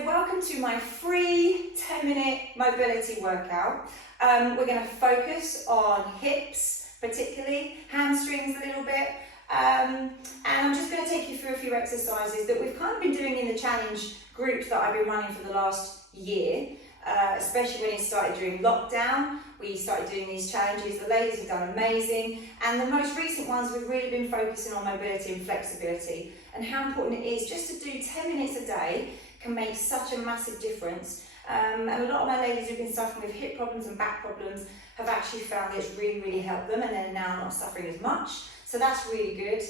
So welcome to my free 10-minute mobility workout. We're going to focus on hips, particularly hamstrings a little bit, and I'm just going to take you through a few exercises that we've kind of been doing in the challenge groups that I've been running for the last year, especially when it started during lockdown. We started doing these challenges. The ladies have done amazing, and the most recent ones we've really been focusing on mobility and flexibility and how important it is just to do 10 minutes a day can make such a massive difference. And a lot of my ladies who've been suffering with hip problems and back problems have actually found that it's really helped them, and they're now not suffering as much. So that's really good.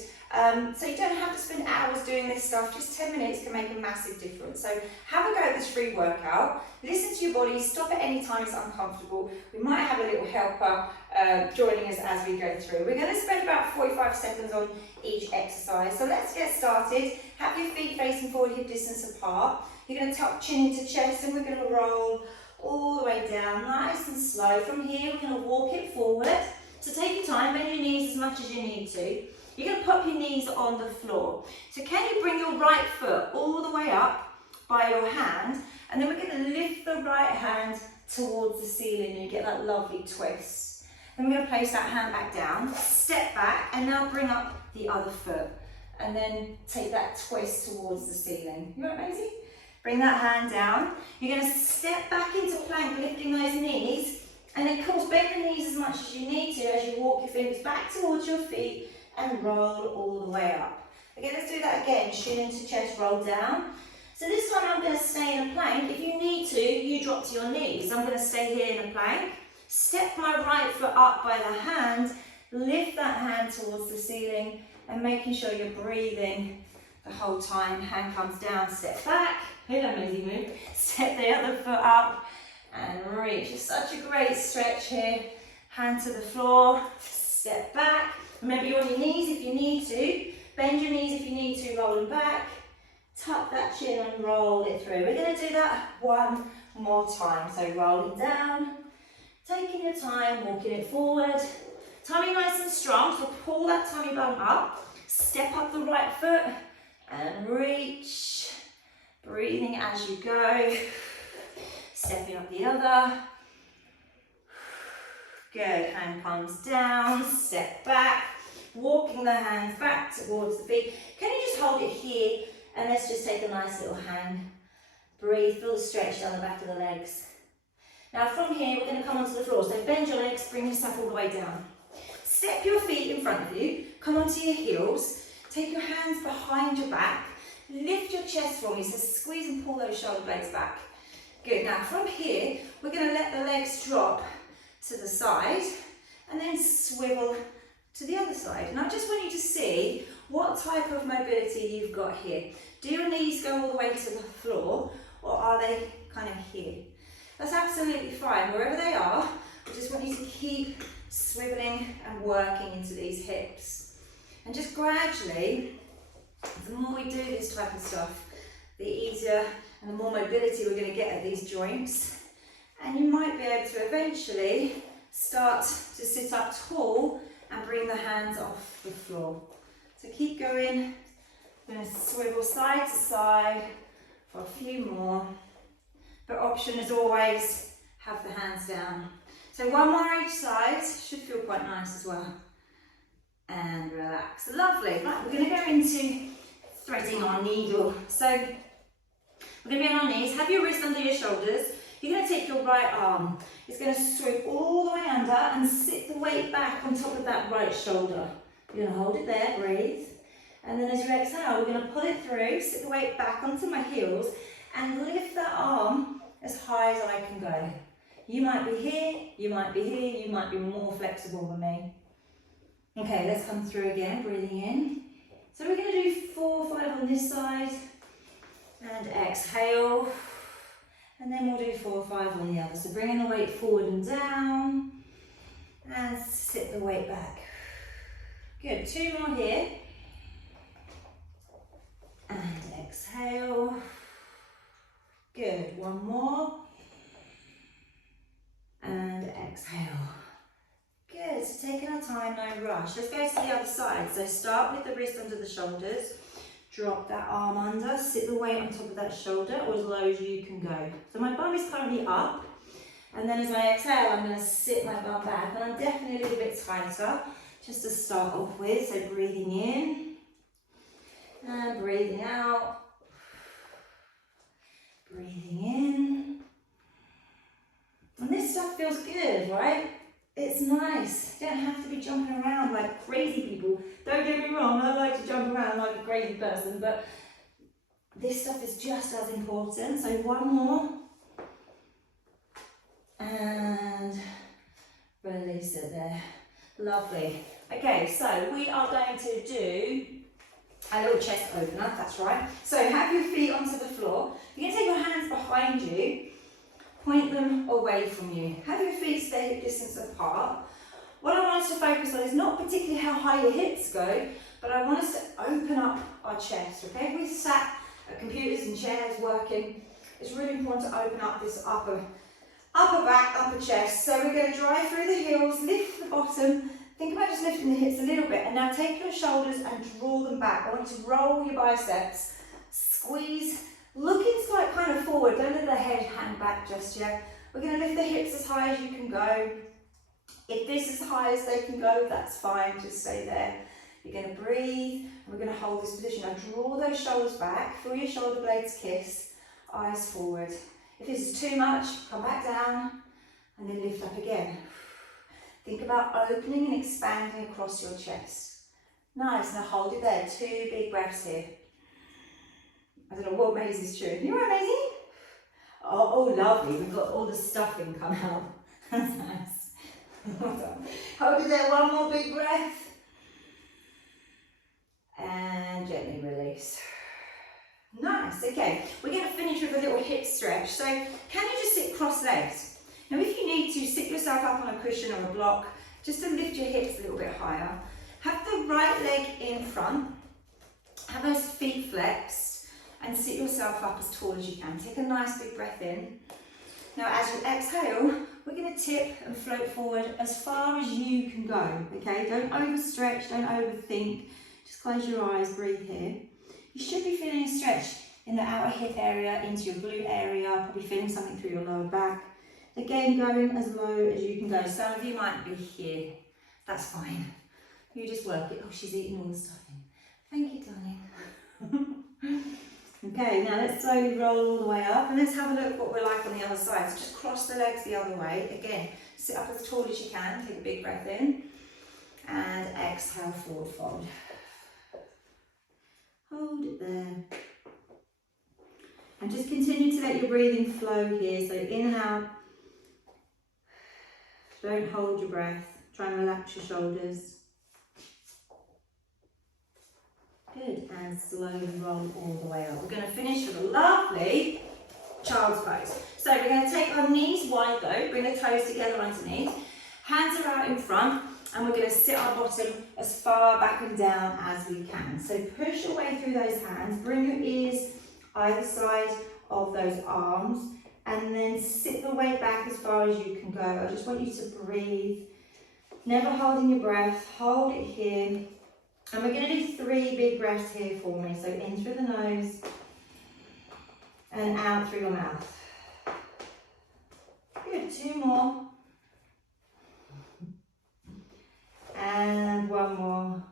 So you don't have to spend hours doing this stuff, just 10 minutes can make a massive difference. So have a go at this free workout, listen to your body, stop at any time it's uncomfortable. We might have a little helper joining us as we go through. We're going to spend about 45 seconds on each exercise. So let's get started. Have your feet facing forward, hip distance apart. You're going to tuck chin into chest, and we're going to roll all the way down, nice and slow. From here, we're going to walk it forward. So take your time, bend your knees as much as you need to. You're going to pop your knees on the floor. So can you bring your right foot all the way up by your hand, and then we're going to lift the right hand towards the ceiling and you get that lovely twist. Then we're going to place that hand back down, step back, and now bring up the other foot. And then take that twist towards the ceiling. You want it, Maisie? Bring that hand down. You're going to step back into plank, lifting those knees. And of course, bend the knees as much as you need to as you walk your fingers back towards your feet and roll all the way up. Okay, let's do that again. Shin into chest, roll down. So this time I'm going to stay in a plank. If you need to, you drop to your knees. I'm going to stay here in a plank. Step my right foot up by the hand. Lift that hand towards the ceiling and making sure you're breathing the whole time. Hand comes down, step back. Hear that Maisie move. Step the other foot up and reach. It's such a great stretch here. Hand to the floor, step back. Remember, you're on your knees if you need to. Bend your knees if you need to, rolling back. Tuck that chin and roll it through. We're going to do that one more time. So rolling down, taking your time, walking it forward. Tummy nice and strong, so pull that tummy bone up. Step up the right foot and reach. Breathing as you go. Stepping up the other. Good, hand comes down, step back. Walking the hands back towards the feet. Can you just hold it here? And let's just take a nice little hand. Breathe, feel the stretch down the back of the legs. Now from here, we're going to come onto the floor. So bend your legs, bring yourself all the way down. Step your feet in front of you. Come onto your heels. Take your hands behind your back. Lift your chest for me. So squeeze and pull those shoulder blades back. Good. Now from here, we're going to let the legs drop to the side and then swivel to the other side. And I just want you to see what type of mobility you've got here. Do your knees go all the way to the floor, or are they kind of here? That's absolutely fine. Wherever they are, I just want you to keep swiveling and working into these hips. And just gradually, the more we do this type of stuff, the easier and the more mobility we're going to get at these joints. And you might be able to eventually start to sit up tall and bring the hands off the floor. So keep going. I'm going to swivel side to side for a few more. But option as always, have the hands down. So one more each side, should feel quite nice as well. And relax. Lovely. Right, we're going to go into threading our needle. So we're going to be on our knees. Have your wrist under your shoulders. You're going to take your right arm. It's going to swoop all the way under and sit the weight back on top of that right shoulder. You're going to hold it there, breathe. And then as you exhale, we're going to pull it through, sit the weight back onto my heels and lift that arm as high as I can go. You might be here, you might be here, you might be more flexible than me. Okay, let's come through again, breathing in. So we're going to do 4 or 5 on this side and exhale. And then we'll do 4 or 5 on the other. So bringing the weight forward and down and sit the weight back. Good, 2 more here. And exhale. Good, 1 more. And exhale. Good, so taking our time, no rush. Let's go to the other side. So start with the wrist under the shoulders. Drop that arm under, sit the weight on top of that shoulder or as low as you can go. So my bum is currently up, and then as I exhale, I'm going to sit my bum back, and I'm definitely a little bit tighter, just to start off with. So breathing in, and breathing out, breathing in. And this stuff feels good, right? It's nice. You don't have to be jumping around like crazy people. Don't get me wrong, I like to jump around like a crazy person, but this stuff is just as important. So one more. And release it there. Lovely. Okay, so we are going to do a little chest opener, that's right. So have your feet onto the floor. You're going to take your hands behind you, point them away from you. Have your feet stay hip distance apart. What I want us to focus on is not particularly how high your hips go, but I want us to open up our chest, okay? If we sat at computers and chairs working, it's really important to open up this upper back, upper chest. So we're going to drive through the heels, lift the bottom. Think about just lifting the hips a little bit, and now take your shoulders and draw them back. I want you to roll your biceps, squeeze, looking slight kind of forward. Don't let the head hang back just yet. We're going to lift the hips as high as you can go. If this is as high as they can go, that's fine, just stay there. You're going to breathe, and we're going to hold this position. Now draw those shoulders back, feel your shoulder blades kiss, eyes forward. If this is too much, come back down, and then lift up again. Think about opening and expanding across your chest. Nice, now hold it there, 2 big breaths here. I don't know what Maisie's chewing. You all right, Maisie? Oh, lovely, we've got all the stuffing come out. That's nice. Well done. Hold it there, 1 more big breath. And gently release. Nice, okay. We're going to finish with a little hip stretch. So can you just sit cross-legged? Now if you need to, sit yourself up on a cushion or a block, just to lift your hips a little bit higher. Have the right leg in front, have those feet flexed, and sit yourself up as tall as you can. Take a nice big breath in. Now as you exhale, we're going to tip and float forward as far as you can go, okay? Don't overstretch, don't overthink. Just close your eyes, breathe here. You should be feeling a stretch in the outer hip area, into your glute area, probably feeling something through your lower back. Again, going as low as you can go. Some of you might be here. That's fine. You just work it. Oh, she's eating all the stuffing. Thank you, darling. Okay, now let's slowly roll all the way up, and let's have a look what we're like on the other side. So just cross the legs the other way. Again, sit up as tall as you can. Take a big breath in. And exhale, forward fold. Hold it there. And just continue to let your breathing flow here. So in and out. Don't hold your breath. Try and relax your shoulders. Good. And slowly roll all the way up. We're going to finish with a lovely child's pose. So we're going to take our knees wide though. Bring the toes together underneath. Hands are out in front. And we're going to sit our bottom as far back and down as we can. So push your way through those hands. Bring your ears either side of those arms. And then sit the weight back as far as you can go. I just want you to breathe. Never holding your breath. Hold it here. And we're going to do 3 big breaths here for me. So in through the nose and out through your mouth. Good. 2 more. And 1 more.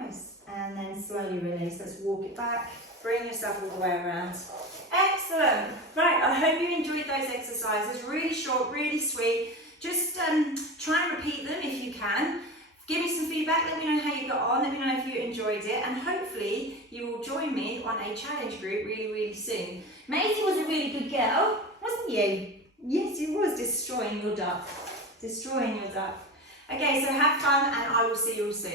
Nice. And then slowly release. Let's walk it back. Bring yourself all the way around. Excellent. Right, I hope you enjoyed those exercises. Really short, really sweet. Just try and repeat them if you can. Give me some feedback. Let me know how you got on. Let me know if you enjoyed it. And hopefully you will join me on a challenge group really, really soon. Maisie was a really good girl, wasn't you? Yes, you was. Destroying your duck. Destroying your duck. Okay, so have fun, and I will see you all soon.